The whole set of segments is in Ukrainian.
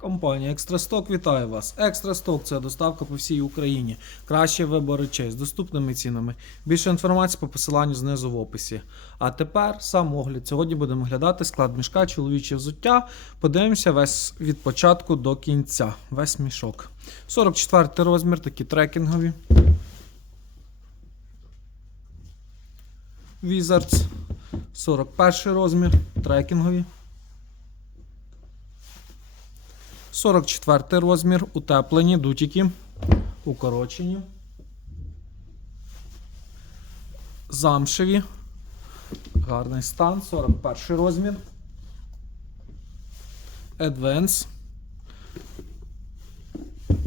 Компанія Екстрасток вітає вас. Екстрасток це доставка по всій Україні. Кращий вибор речей з доступними цінами. Більше інформації по посиланню знизу в описі. А тепер сам огляд. Сьогодні будемо оглядати склад мішка, чоловіче взуття. Подивимося весь від початку до кінця. Весь мішок. 44 розмір, такі трекінгові. Wizards. 41 розмір, трекінгові. 44 розмір, утеплені, дутіки, укорочені. Замшеві. Гарний стан. 41 розмір. Advance.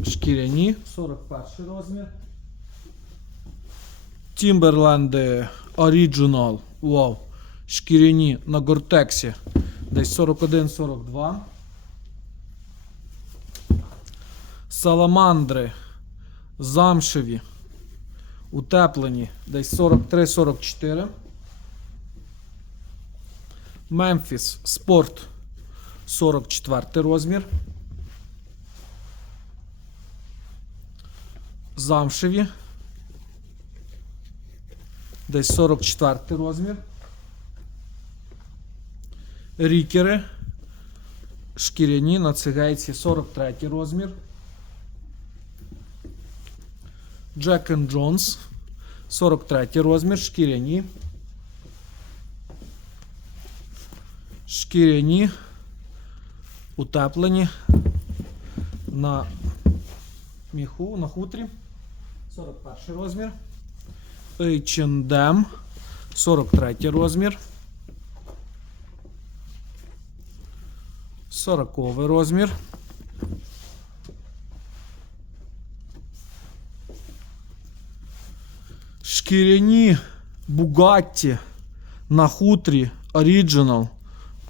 Шкіряні. 41 розмір. Timberland Original. Вау. Шкіряні на Гортексі. Десь 41-42. Саламандри. Замшеві. Утеплені. Десь 43-44. Мемфіс. Спорт. 44 розмір. Замшеві. Десь 44 розмір. Рікери. Шкіряні на цигейці 43 розмір. Jack and Jones 43 розмір. Шкіряні. Шкіряні. Утеплені на міху, на хутрі. 41 розмір. H&M 43 розмір. 40 розмір. Шкіряні Бугатті на хутрі Original.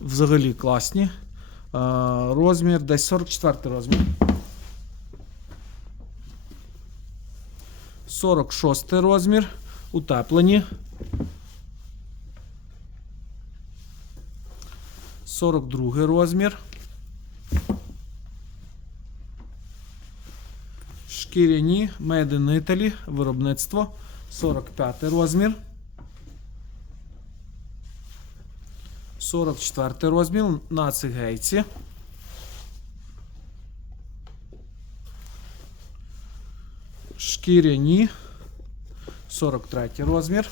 Взагалі класні. Е, Розмір десь 44 розмір. 46 розмір. Утеплені. 42 розмір. Шкіряні Made in Italy. Виробництво. 45 розмір. 44 розмір на цигейці. Шкіряні. 43 розмір.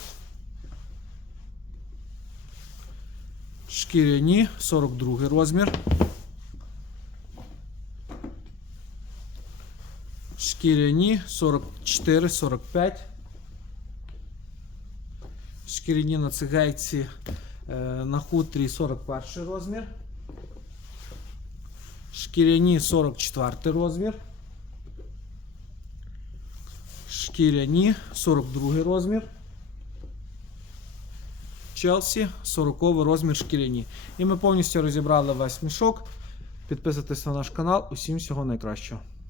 Шкіряні 42 розмір. Шкіряні 44-45. Шкіряні на цигайці е, на хутрі 41 розмір. Шкіряні 44 розмір. Шкіряні 42 розмір. Челсі 40 розмір шкіряні. І ми повністю розібрали весь мішок. Підписуйтесь на наш канал. Усім всього найкращого.